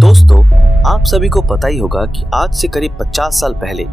दोस्तों, आप सभी को पता ही होगा कि आज से करीब 50 साल पहले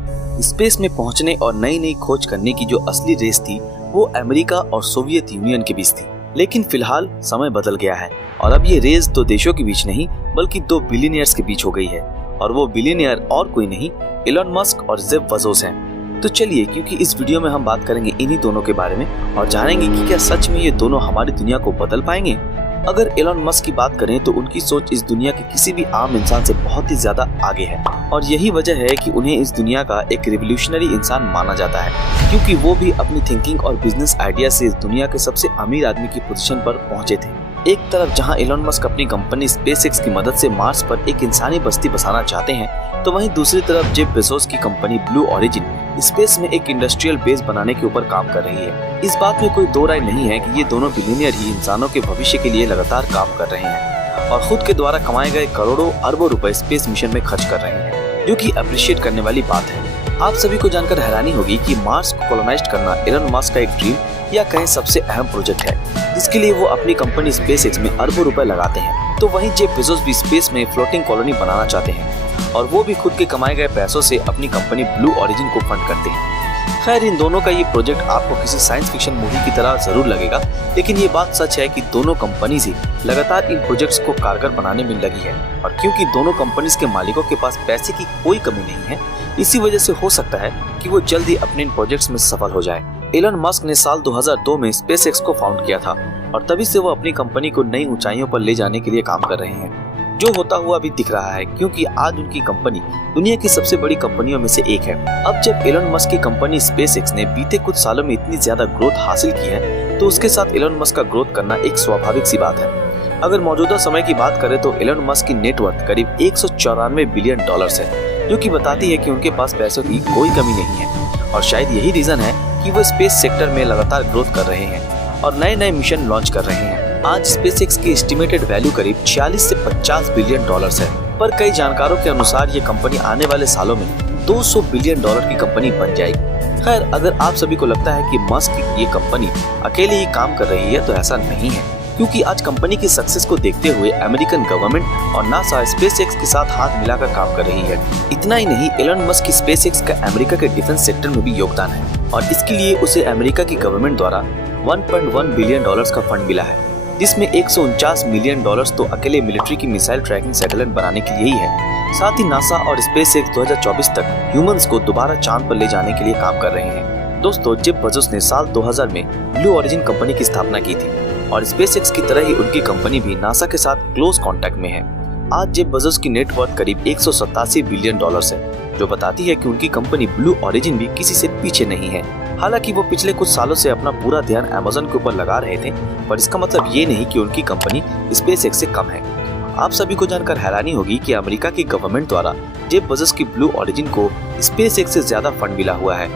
स्पेस में पहुंचने और नई नई खोज करने की जो असली रेस थी वो अमेरिका और सोवियत यूनियन के बीच थी। लेकिन फिलहाल समय बदल गया है और अब ये रेस दो देशों के बीच नहीं बल्कि दो बिलियनियर्स के बीच हो गई है। और वो बिलियनियर और कोई नहीं, एलन मस्क और जेफ बेजोस हैं। तो चलिए, क्योंकि इस वीडियो में हम बात करेंगे इन्हीं दोनों के बारे में और जानेंगे कि क्या सच में ये दोनों हमारी दुनिया को बदल पाएंगे। अगर एलन मस्क की बात करें तो उनकी सोच इस दुनिया के किसी भी आम इंसान से बहुत ही ज्यादा आगे है और यही वजह है कि उन्हें इस दुनिया का एक रिवोल्यूशनरी इंसान माना जाता है, क्योंकि वो भी अपनी थिंकिंग और बिजनेस आइडिया से इस दुनिया के सबसे अमीर आदमी की पोजीशन पर पहुंचे थे। एक तरफ जहां एलन मस्क अपनी कंपनी स्पेसएक्स की मदद से मार्स पर एक इंसानी बस्ती बसाना चाहते हैं, तो वहीं दूसरी तरफ जेफ बेजोस की कंपनी ब्लू ओरिजिन स्पेस में एक इंडस्ट्रियल बेस बनाने के ऊपर काम कर रही है। इस बात में कोई दो राय नहीं है कि ये दोनों बिलियनियर ही इंसानों के भविष्य के लिए लगातार काम कर रहे हैं और खुद के द्वारा कमाए गए करोड़ों अरबों रुपए स्पेस मिशन में खर्च कर रहे हैं, जो कि अप्रिशिएट करने वाली बात है। आप सभी को जानकर हैरानी होगी कि मार्स को कॉलोनाइज करना एलन मस्क का एक ड्रीम या कहें सबसे अहम प्रोजेक्ट है, जिसके लिए वो अपनी कंपनी स्पेसएक्स में अरबों रुपए लगाते हैं। तो वहीं जेफ बेजोस भी स्पेस में फ्लोटिंग कॉलोनी बनाना चाहते हैं और वो भी खुद के कमाए गए पैसों से अपनी कंपनी ब्लू ओरिजिन को फंड करते हैं। खैर, इन दोनों का ये प्रोजेक्ट आपको किसी साइंस फिक्शन मूवी की तरह जरूर लगेगा, लेकिन ये बात सच है कि दोनों कंपनीज ही लगातार इन प्रोजेक्ट्स को कारगर बनाने में लगी है। और क्योंकि दोनों कंपनीज के मालिकों के पास पैसे की कोई कमी नहीं है, इसी वजह से हो सकता है कि वो जल्दी अपने इन प्रोजेक्ट्स में सफल हो जाए। एलन मस्क ने साल 2002 में स्पेसएक्स को फाउंड किया था और तभी से वो अपनी कंपनी को नई ऊंचाइयों पर ले जाने के लिए काम कर रहे हैं, जो होता हुआ भी दिख रहा है, क्योंकि आज उनकी कंपनी दुनिया की सबसे बड़ी कंपनियों में से एक है। अब जब एलन मस्क की कंपनी स्पेसएक्स ने बीते कुछ सालों में इतनी ज्यादा ग्रोथ हासिल की है, तो उसके साथ एलन मस्क का ग्रोथ करना एक स्वाभाविक सी बात है। अगर मौजूदा समय की बात करें तो एलन मस्क की नेटवर्थ करीब 194 बिलियन डॉलर्स है, जो कि बताती है कि उनके पास पैसों की कोई कमी नहीं है। और शायद यही रीजन है कि वो स्पेस सेक्टर में लगातार ग्रोथ कर रहे हैं और नए नए मिशन लॉन्च कर रहे हैं। आज स्पेसएक्स की एस्टिमेटेड वैल्यू करीब 40 से 50 बिलियन डॉलर्स है, पर कई जानकारों के अनुसार ये कंपनी आने वाले सालों में 200 बिलियन डॉलर की कंपनी बन जाएगी। खैर, अगर आप सभी को लगता है कि मस्क की ये कंपनी अकेले ही काम कर रही है, तो ऐसा नहीं है, क्योंकि आज कंपनी की सक्सेस को देखते हुए अमेरिकन गवर्नमेंट और नासा स्पेसएक्स के साथ हाथ मिलाकर काम कर रही है। इतना ही नहीं, एलन मस्क की स्पेसएक्स का अमेरिका के डिफेंस सेक्टर में भी योगदान है और इसके लिए उसे अमेरिका की गवर्नमेंट द्वारा 1.1 बिलियन डॉलर्स का फंड मिला है, जिसमें 149 मिलियन डॉलर्स तो अकेले मिलिट्री की मिसाइल ट्रैकिंग सैटेलाइट बनाने के लिए ही है। साथ ही नासा और स्पेसएक्स 2024 तक ह्यूमंस को दोबारा चांद पर ले जाने के लिए काम कर रहे हैं। दोस्तों, जेफ बेजोस ने साल 2000 में ब्लू ओरिजिन कंपनी की स्थापना की थी और स्पेसएक्स की तरह ही उनकी कंपनी भी नासा के साथ क्लोज कॉन्टैक्ट में है। आज जेफ बेजोस की नेटवर्थ करीब 187 बिलियन डॉलर्स है, जो बताती है कि उनकी कंपनी ब्लू ओरिजिन भी किसी से पीछे नहीं है। हालांकि वो पिछले कुछ सालों से अपना पूरा ध्यान अमेज़न के ऊपर लगा रहे थे, पर इसका मतलब ये नहीं कि उनकी कंपनी स्पेसएक्स से कम है। आप सभी को जानकर हैरानी होगी कि अमेरिका की गवर्नमेंट द्वारा जेफ बेजोस की ब्लू ओरिजिन को स्पेसएक्स से ज्यादा फंड मिला हुआ है,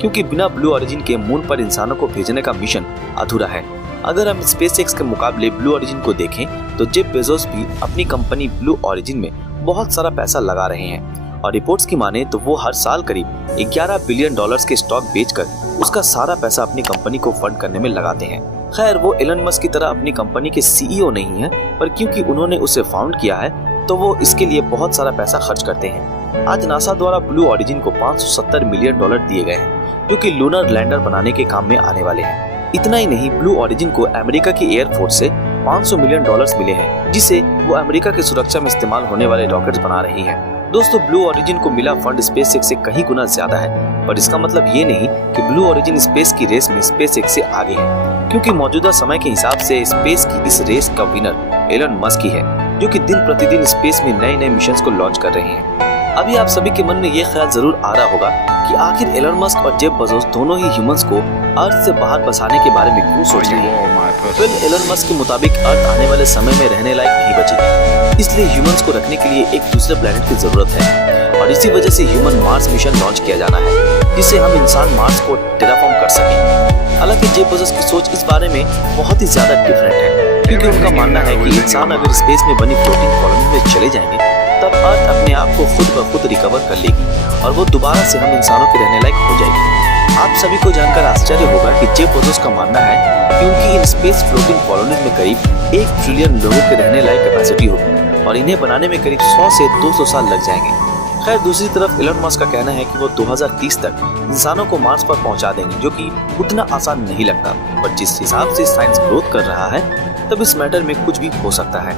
क्योंकि बिना ब्लू ओरिजिन के मून पर इंसानों को भेजने का मिशन अधूरा है। अगर हम स्पेसएक्स के मुकाबले ब्लू ओरिजिन को देखें तो जेफ बेजोस भी अपनी कंपनी ब्लू ओरिजिन में बहुत सारा पैसा लगा रहे हैं और रिपोर्ट्स की माने तो वो हर साल करीब 11 बिलियन डॉलर्स के स्टॉक बेचकर उसका सारा पैसा अपनी कंपनी को फंड करने में लगाते हैं। खैर, वो एलन मस्क की तरह अपनी कंपनी के सीईओ नहीं है, पर क्योंकि उन्होंने उसे फाउंड किया है तो वो इसके लिए बहुत सारा पैसा खर्च करते हैं। आज नासा द्वारा ब्लू ओरिजिन को 570 मिलियन डॉलर दिए गए हैं, जो कि लूनर लैंडर बनाने के काम में आने वाले हैं। इतना ही नहीं, ब्लू ओरिजिन को अमेरिका की एयरफोर्स से 500 मिलियन डॉलर्स मिले हैं, जिसे वो अमेरिका की सुरक्षा में इस्तेमाल होने वाले रॉकेट्स बना रही है। दोस्तों, ब्लू ओरिजिन को मिला फंड स्पेसएक्स से कहीं गुना ज्यादा है, पर इसका मतलब ये नहीं कि ब्लू ओरिजिन स्पेस की रेस में स्पेसएक्स से आगे है, क्योंकि मौजूदा समय के हिसाब से स्पेस की इस रेस का विनर एलन मस्क ही है, जो कि दिन प्रतिदिन स्पेस में नए नए मिशन को लॉन्च कर रहे हैं। अभी आप सभी के मन में ये ख्याल जरूर आ रहा होगा कि आखिर एलन मस्क और जेफ बेजोस दोनों ही ह्यूमंस को अर्थ से बाहर बसाने के बारे में क्यों सोच रहे हैं। फिर एलन मस्क के मुताबिक अर्थ आने वाले समय में रहने लायक नहीं बचेगी, इसलिए ह्यूमंस को रखने के लिए एक दूसरे प्लेनेट की जरूरत है और इसी वजह से ह्यूमन मार्स मिशन लॉन्च किया जाना है, जिससे हम इंसान मार्स को टेराफॉर्म कर सकें। हालांकि जेफ बेजोस की सोच इस बारे में बहुत ही ज्यादा डिफरेंट है, क्योंकि उनका मानना है कि इंसान अगर स्पेस में बनी फ्लोटिंग कॉलोनी में चले जाएंगे, तब अर्थ अपने आप को खुद ब खुद रिकवर कर लेगी और वो दोबारा से हम इंसानों के रहने लायक हो जाएगी। आप सभी को जानकर आश्चर्य होगा कि जेफ बेजोस का मानना है कि उनकी इन स्पेस फ्लोटिंग कॉलोनीज में करीब 1 ट्रिलियन लोगों के रहने लायक कैपेसिटी होगी, और इन्हें बनाने में करीब 100 से 200 साल लग जाएंगे। खैर दूसरी तरफ एलन मस्क का कहना है कि वो 2030 तक इंसानों को मार्स पर पहुंचा देंगे, जो कि उतना आसान नहीं लगता, पर जिस हिसाब से साइंस ग्रोथ कर रहा है तब इस मैटर में कुछ भी हो सकता है।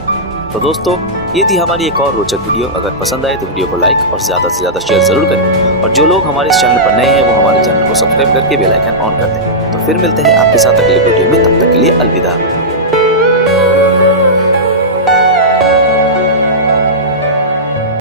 तो दोस्तों, ये थी हमारी एक और रोचक वीडियो। अगर पसंद आए तो वीडियो को लाइक और ज्यादा से ज्यादा शेयर जरूर करें, और जो लोग हमारे इस चैनल पर नए हैं वो हमारे चैनल को सब्सक्राइब करके बेल आइकन ऑन कर दें। तो फिर मिलते हैं आपके साथ अगले वीडियो में, तब तक के लिए अलविदा।